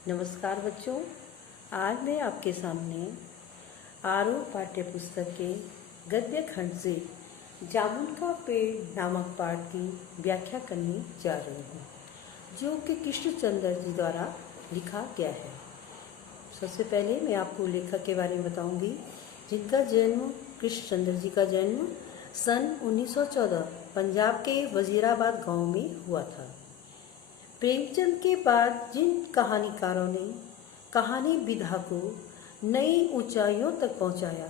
नमस्कार बच्चों, आज मैं आपके सामने आरोह पाठ्य पुस्तक के गद्य खंड से जामुन का पेड़ नामक पाठ की व्याख्या करने जा रही हूँ, जो कि कृष्णचंद्र जी द्वारा लिखा गया है। सबसे पहले मैं आपको लेखक के बारे में बताऊंगी, जिनका जन्म कृष्णचंद्र जी का जन्म सन 1914 पंजाब के वजीराबाद गांव में हुआ था। प्रेमचंद के बाद जिन कहानीकारों ने कहानी विधा को नई ऊंचाइयों तक पहुंचाया,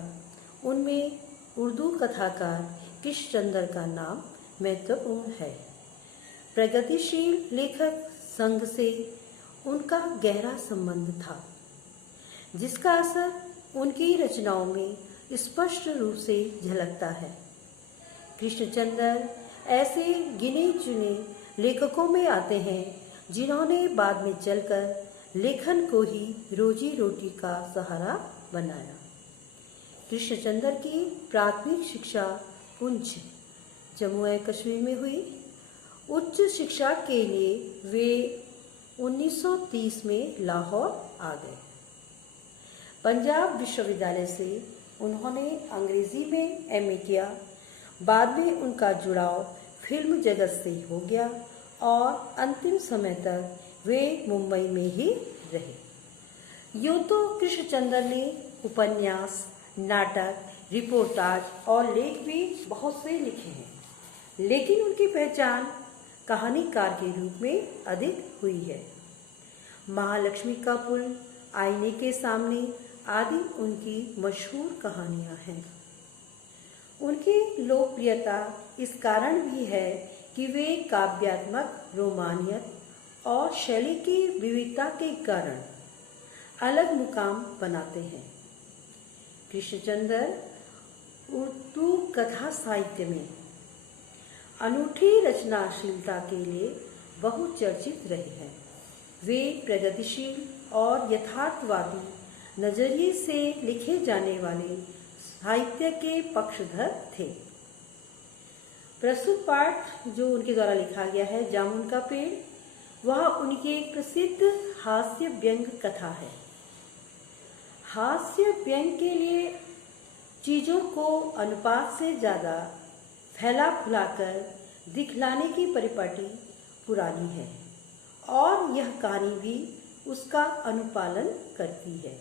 उनमें उर्दू कथाकार कृष्णचंद्र का नाम महत्वपूर्ण है। प्रगतिशील लेखक संघ से उनका गहरा संबंध था, जिसका असर उनकी रचनाओं में स्पष्ट रूप से झलकता है। कृष्णचंद्र ऐसे गिने चुने लेखकों में आते हैं जिन्होंने बाद में चलकर लेखन को ही रोजी रोटी का सहारा बनाया। कृष्णचंद्र की प्राथमिक शिक्षा पुंछ, जम्मू एवं कश्मीर में हुई। उच्च शिक्षा के लिए वे 1930 में लाहौर आ गए। पंजाब विश्वविद्यालय से उन्होंने अंग्रेजी में एमए किया। बाद में उनका जुड़ाव फिल्म जगत से हो गया और अंतिम समय तक वे मुंबई में ही रहे। यूँ तो कृष्णचंद्र ने उपन्यास, नाटक, रिपोर्टाज और लेख भी बहुत से लिखे हैं, लेकिन उनकी पहचान कहानीकार के रूप में अधिक हुई है। महालक्ष्मी का पुल, आईने के सामने आदि उनकी मशहूर कहानियाँ हैं। उनकी लोकप्रियता इस कारण भी है कि वे काव्यात्मक रोमानियत और शैली की विविधता के कारण अलग मुकाम बनाते हैं। कृष्णचंद्र उर्दू कथा साहित्य में अनूठी रचनाशीलता के लिए बहुचर्चित रहे हैं। वे प्रगतिशील और यथार्थवादी नजरिए से लिखे जाने वाले साहित्य के पक्षधर थे। प्रस्तुत पाठ जो उनके द्वारा लिखा गया है, जामुन का पेड़, वह उनकी एक प्रसिद्ध हास्य व्यंग कथा है। हास्य व्यंग के लिए चीज़ों को अनुपात से ज़्यादा फैला फुलाकर दिखलाने की परिपाटी पुरानी है और यह कहानी भी उसका अनुपालन करती है।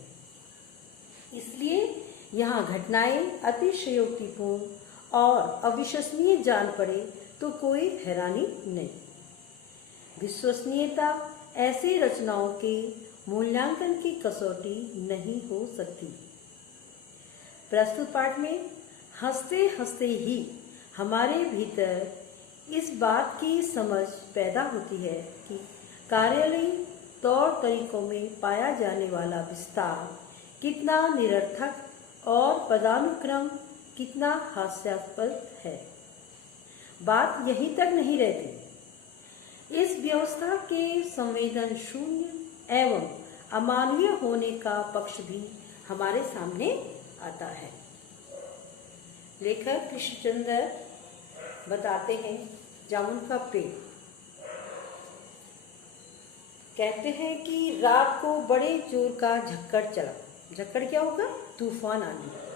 इसलिए यहाँ घटनाएं अतिशयोक्तिपूर्ण और अविश्वसनीय जान पड़े तो कोई हैरानी नहीं। विश्वसनीयता ऐसी रचनाओं के मूल्यांकन की कसौटी नहीं हो सकती। प्रस्तुत पाठ में हंसते हंसते ही हमारे भीतर इस बात की समझ पैदा होती है कि कार्यालयी तौर तरीकों में पाया जाने वाला विस्तार कितना निरर्थक और पदानुक्रम कितना हास्यास्पद है। बात यहीं तक नहीं रहती। इस व्यवस्था के संवेदन शून्य एवं अमानवीय होने का पक्ष भी हमारे सामने आता है। लेखक कृष्णचंद्र बताते हैं, जामुन का पेड़ कहते हैं कि रात को बड़े जोर का झक्कड़ चला। झक्कड़ क्या होगा? तूफान आंधी।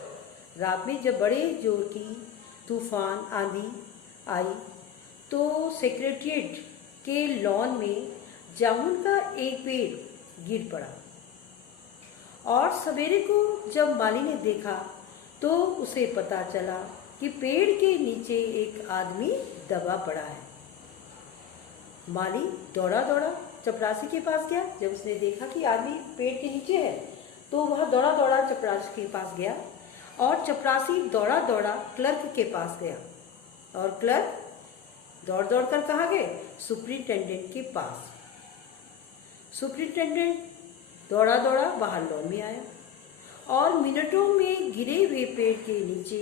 रात में जब बड़े जोर की तूफान आंधी आई तो सेक्रेटरिएट के लॉन में जामुन का एक पेड़ गिर पड़ा और सवेरे को जब माली ने देखा तो उसे पता चला कि पेड़ के नीचे एक आदमी दबा पड़ा है। माली दौड़ा दौड़ा चपरासी के पास गया। जब उसने देखा कि आदमी पेड़ के नीचे है तो वह दौड़ा दौड़ा चपरासी के पास गया और चपरासी दौड़ा दौड़ा क्लर्क के पास गया और क्लर्क दौड़ दौड़ कर कहाँ गए? सुपरिटेंडेंट के पास। सुपरिटेंडेंट दौड़ा दौड़ा बाहर लॉन में आया और मिनटों में गिरे हुए पेड़ के नीचे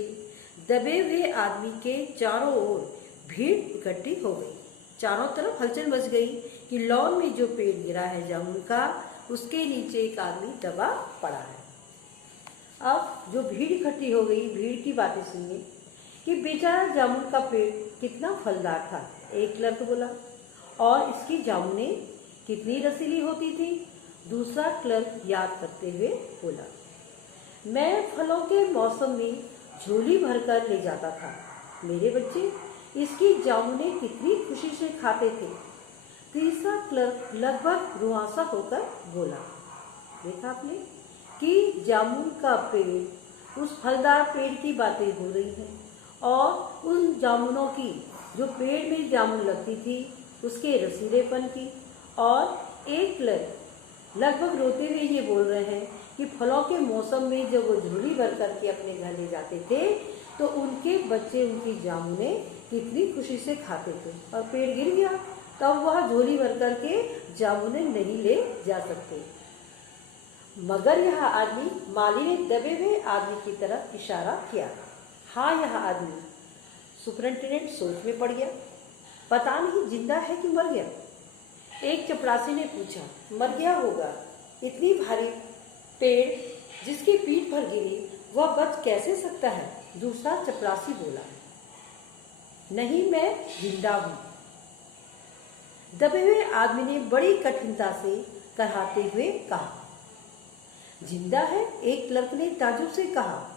दबे हुए आदमी के चारों ओर भीड़ इकट्ठी हो गई। चारों तरफ हलचल मच गई कि लॉन में जो पेड़ गिरा है जामुन का, उसके नीचे एक आदमी दबा पड़ा है। अब जो भीड़ इकट्ठी हो गई, भीड़ की बातें सुनिए कि बेचारा जामुन का पेड़ कितना फलदार था। एक क्लर्क बोला, और इसकी जामुनें कितनी रसीली होती थी। दूसरा क्लर्क याद करते हुए बोला। मैं फलों के मौसम में झोली भरकर ले जाता था। मेरे बच्चे इसकी जामुनें कितनी खुशी से खाते थे। तीसरा क्लर्क लगभग रुआंसा होकर बोला। देखा आपने कि जामुन का पेड़, उस फलदार पेड़ की बातें हो रही हैं और उन जामुनों की, जो पेड़ में जामुन लगती थी, उसके रसीलेपन की। और एक क्लर्क लगभग रोते हुए ये बोल रहे हैं कि फलों के मौसम में जब वो झोली भर करके अपने घर ले जाते थे तो उनके बच्चे उनकी जामुनें कितनी खुशी से खाते थे, और पेड़ गिर गया तब वह झोली भर करके जामुनें नहीं ले जा सकते। मगर यह आदमी, माली ने दबे हुए आदमी की तरफ इशारा किया। हाँ, यह आदमी। सुपरिंटेंडेंट सोच में पड़ गया। पता नहीं जिंदा है कि मर गया। एक चपरासी ने पूछा। मर गया होगा, इतनी भारी पेड़ जिसकी पीठ पर गिरी वह बच कैसे सकता है? दूसरा चपरासी बोला। नहीं, मैं जिंदा हूं। दबे हुए आदमी ने बड़ी कठिनता से कराहते हुए कहा। जिंदा है? एक क्लर्क ने ताज्जुब से कहा।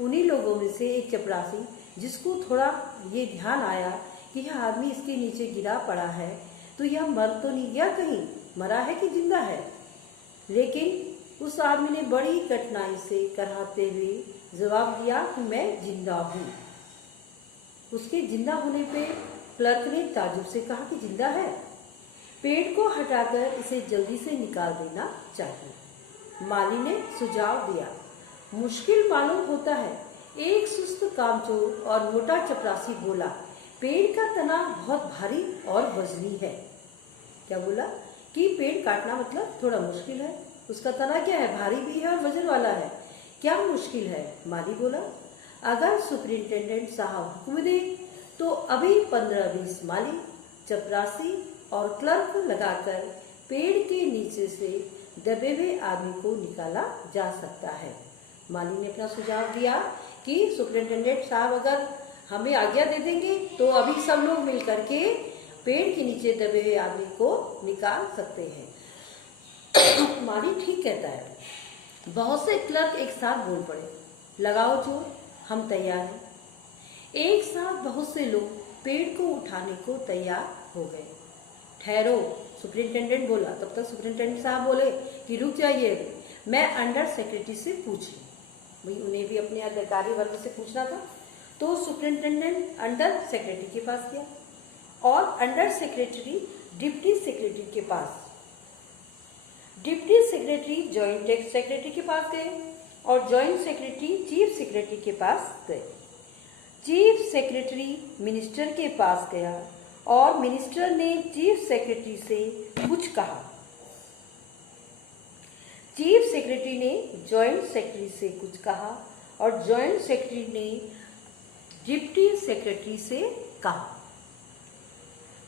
उन्हीं लोगों में से एक चपरासी, जिसको थोड़ा ये ध्यान आया कि यह आदमी इसके नीचे गिरा पड़ा है तो यह मर तो नहीं गया, कहीं मरा है कि जिंदा है। लेकिन उस आदमी ने बड़ी कठिनाई से कराहते हुए जवाब दिया कि मैं जिंदा हूँ। उसके जिंदा होने पे क्लर्क ने ताज्जुब से कहा कि जिंदा है, पेड़ को हटाकर इसे जल्दी से निकाल देना चाहिए। माली ने सुझाव दिया। मुश्किल मालूम होता है। एक सुस्त कामचोर और मोटा चपरासी बोला। पेड़ का तना बहुत भारी और वजनी है। क्या बोला? कि पेड़ काटना मतलब थोड़ा मुश्किल है। उसका तना क्या है? भारी भी है और वजन वाला है। क्या मुश्किल है? माली बोला। अगर सुपरिंटेंडेंट साहब हुक्म दे तो अभी 15-20 माली, चपरासी और क्लर्क लगाकर पेड़ के नीचे से दबे हुए आदमी को निकाला जा सकता है। माली ने अपना सुझाव दिया कि सुपरिंटेंडेंट साहब अगर हमें आज्ञा दे देंगे तो अभी सब लोग मिल करके पेड़ के नीचे दबे हुए आदमी को निकाल सकते हैं। माली ठीक कहता है। बहुत से क्लर्क एक साथ बोल पड़े। लगाओ जोर, हम तैयार हैं। एक साथ बहुत से लोग पेड़ को उठाने को तैयार हो गए। ठहरो, सुपरिंटेंडेंट बोला। तब तक सुपरिंटेंडेंट साहब बोले कि रुक जाइए, मैं अंडर सेक्रेटरी से पूछ लूं। भाई उन्हें भी अपने अधिकारी वर्ग से पूछना था। तो सुपरिंटेंडेंट अंडर सेक्रेटरी के पास गया और अंडर सेक्रेटरी डिप्टी सेक्रेटरी के पास, डिप्टी सेक्रेटरी जॉइंट सेक्रेटरी के पास गए और जॉइंट सेक्रेटरी चीफ सेक्रेटरी के पास गए। चीफ सेक्रेटरी मिनिस्टर के पास गया और मिनिस्टर ने चीफ सेक्रेटरी से कुछ कहा। चीफ सेक्रेटरी ने जॉइंट सेक्रेटरी से कुछ कहा और जॉइंट सेक्रेटरी ने डिप्टी सेक्रेटरी से कहा।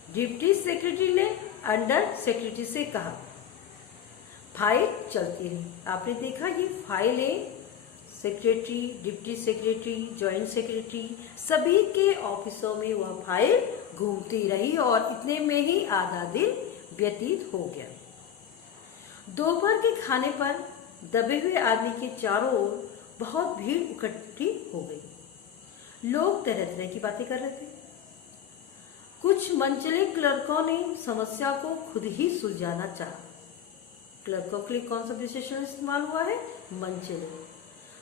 डिप्टी सेक्रेटरी ने अंडर सेक्रेटरी से कहा। फाइल चलती रही। आपने देखा ये फाइलें secretary, deputy secretary, joint secretary सभी के ऑफिसों में वह फाइल घूमती रही और इतने में ही आधा दिन व्यतीत हो गया। दोपहर के खाने पर दबे हुए आदमी के चारों ओर बहुत भीड़ इकट्ठी हो गई। लोग तरह तरह की बातें कर रहे थे। कुछ मनचले क्लर्कों ने समस्या को खुद ही सुलझाना चाहा। क्लर्कों के लिए कौन सा विशेषण इस्तेमाल हुआ है? मनचले।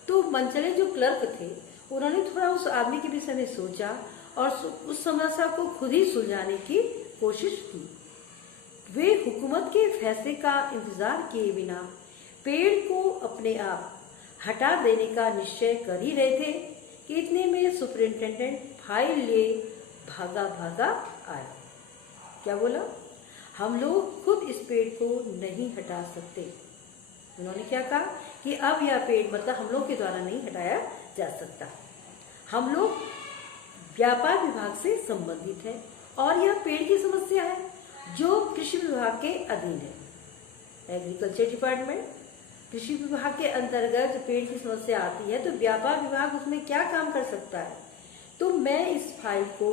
तो मनचले जो क्लर्क थे उन्होंने थोड़ा उस आदमी के विषय में सोचा और उस समस्या को खुद ही सुलझाने की कोशिश की। वे हुकूमत के फैसले का इंतजार किए बिना पेड़ को अपने आप हटा देने का निश्चय कर ही रहे थे कि इतने में सुपरिंटेंडेंट फाइल लिए भागा भागा आया। क्या बोला? हम लोग खुद इस पेड़ को नहीं हटा सकते। उन्होंने क्या कहा कि अब यह पेड़ मतलब हम लोग के द्वारा नहीं हटाया जा सकता। हम लोग व्यापार विभाग से संबंधित है और यह पेड़ की समस्या है जो कृषि विभाग के अधीन है। एग्रीकल्चर डिपार्टमेंट, कृषि विभाग के अंतर्गत पेड़ की समस्या आती है तो व्यापार विभाग उसमें क्या काम कर सकता है? तो मैं इस फाइल को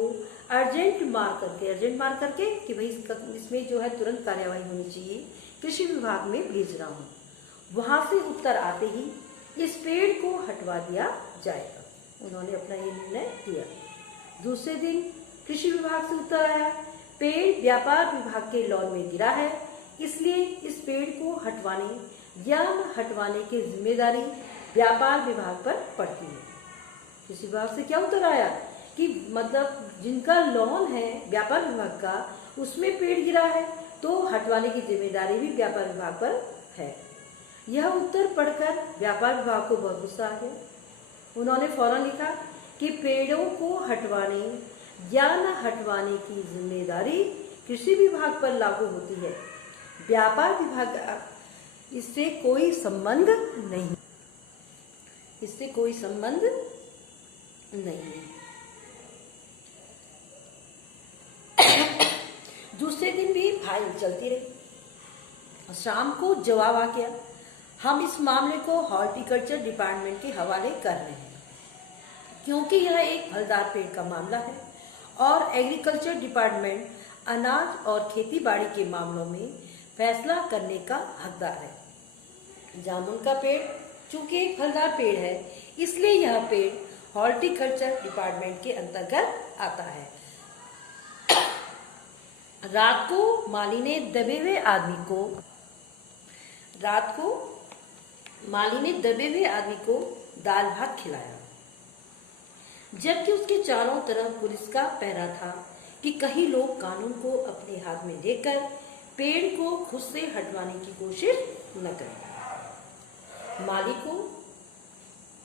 अर्जेंट मार करके कि भाई इसमें जो है तुरंत कार्यवाही होनी चाहिए कृषि विभाग में भेज रहा हूँ। वहां से उत्तर आते ही इस पेड़ को हटवा दिया जाएगा। उन्होंने अपना ये निर्णय दिया। दूसरे दिन कृषि विभाग से उत्तर आया, पेड़ व्यापार विभाग के लॉन में गिरा है, इसलिए इस पेड़ को हटवाने या न हटवाने की जिम्मेदारी व्यापार विभाग पर पड़ती है। कृषि विभाग से क्या उत्तर आया कि मतलब जिनका लॉन है व्यापार विभाग का, उसमें पेड़ गिरा है तो हटवाने की जिम्मेदारी भी व्यापार विभाग पर है। यह उत्तर पढ़कर व्यापार विभाग को बहुत गुस्सा आ गया। उन्होंने फौरन लिखा कि पेड़ों को हटवाने या न हटवाने की जिम्मेदारी कृषि विभाग पर लागू होती है, व्यापार विभाग इससे कोई संबंध नहीं, इससे कोई संबंध नहीं। दूसरे दिन भी फाइल चलती रही। शाम को जवाब आ गया, हम इस मामले को हॉर्टिकल्चर डिपार्टमेंट के हवाले कर रहे हैं, क्योंकि यह एक फलदार पेड़ का मामला है और एग्रीकल्चर डिपार्टमेंट अनाज और खेतीबाड़ी के मामलों में फैसला करने का हकदार है। जामुन का पेड़ चूंकि एक फलदार पेड़ है, इसलिए यह पेड़ हॉर्टिकल्चर डिपार्टमेंट के अंतर्गत आता है। रात को माली ने दबे हुए आदमी को दाल भात खिलाया, जबकि उसके चारों तरफ पुलिस का पहरा था कि कहीं लोग कानून को अपने हाथ में लेकर पेड़ को खुद से हटवाने की कोशिश न करें। माली को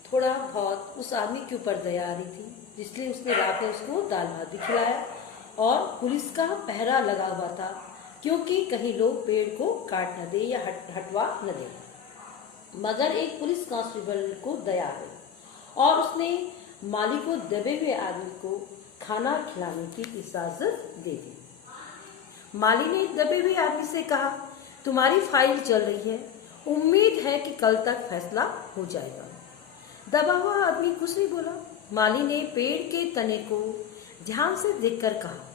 थोड़ा बहुत उस आदमी के ऊपर दया आ रही थी, इसलिए उसने रात में उसको दाल भात भी खिलाया और पुलिस का पहरा लगा हुआ था, क्योंकि कहीं लोग पेड़ को काट न दे या हटवा न दे। मगर एक पुलिस कांस्टेबल को दया आई और उसने माली को दबे हुए आदमी को खाना खिलाने की इजाजत दे दी। माली ने दबे हुए आदमी से कहा, तुम्हारी फाइल चल रही है, उम्मीद है कि कल तक फैसला हो जाएगा। दबा हुआ आदमी कुछ नहीं बोला। माली ने पेड़ के तने को ध्यान से देखकर कहा,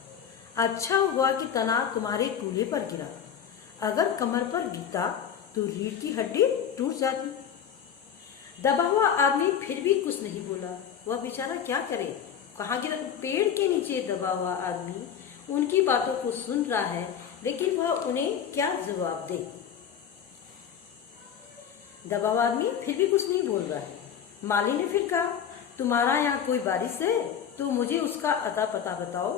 अच्छा हुआ कि तना तुम्हारे कूल्हे पर गिरा, अगर कमर पर गिरता तो रीढ़ की हड्डी टूट जाती। दबा हुआ आदमी फिर भी कुछ नहीं बोला। वह बेचारा क्या करे, कहाँ गिरा। पेड़ के नीचे दबा हुआ आदमी उनकी बातों को सुन रहा है, लेकिन वह उन्हें क्या जवाब दे। दबा हुआ आदमी फिर भी कुछ नहीं बोल रहा है। माली ने फिर कहा, तुम्हारा यहाँ कोई बारिश है तो मुझे उसका अता पता बताओ,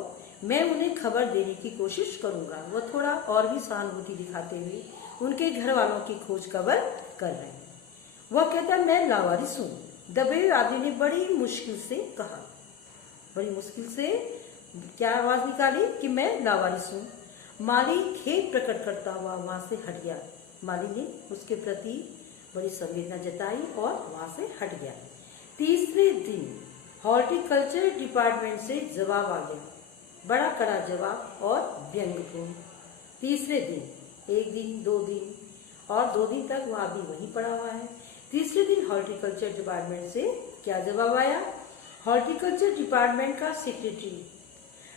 मैं उन्हें खबर देने की कोशिश करूंगा। वह थोड़ा और भी सहानुभूति दिखाते हुए उनके घर वालों की खोज खबर कर रहे हैं। वह कहता, मैं लावारिस हूँ। दबे हुए आदमी ने बड़ी मुश्किल से कहा, बड़ी मुश्किल से क्या आवाज निकाली कि मैं लावारिस हूँ। माली खेद प्रकट करता हुआ वहां से हट गया। माली ने उसके प्रति बड़ी संवेदना जताई और वहां से हट गया। तीसरे दिन हॉर्टिकल्चर डिपार्टमेंट से जवाब आ गया, बड़ा कड़ा जवाब और व्यंग्यपूर्ण। तीसरे दिन, एक दिन, 2 दिन और 2 दिन तक वह अभी वहीं पड़ा हुआ है। तीसरे दिन हॉर्टिकल्चर डिपार्टमेंट से क्या जवाब आया? हॉर्टिकल्चर डिपार्टमेंट का सेक्रेटरी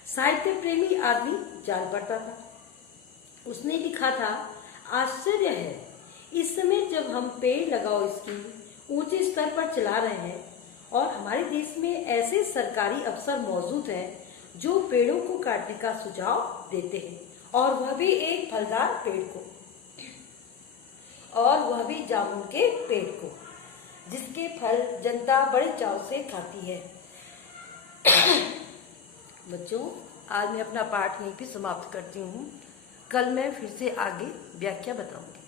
साहित्य प्रेमी आदमी जान पड़ता था। उसने लिखा था, आश्चर्य है, इस समय जब हम पेड़ लगाओ स्कीम ऊंचे स्तर पर चला रहे हैं और हमारे देश में ऐसे सरकारी अफसर मौजूद हैं जो पेड़ों को काटने का सुझाव देते हैं, और वह भी एक फलदार पेड़ को, और वह भी जामुन के पेड़ को, जिसके फल जनता बड़े चाव से खाती है। बच्चों, आज मैं अपना पाठ यहीं पे समाप्त करती हूँ। कल मैं फिर से आगे व्याख्या बताऊंगी।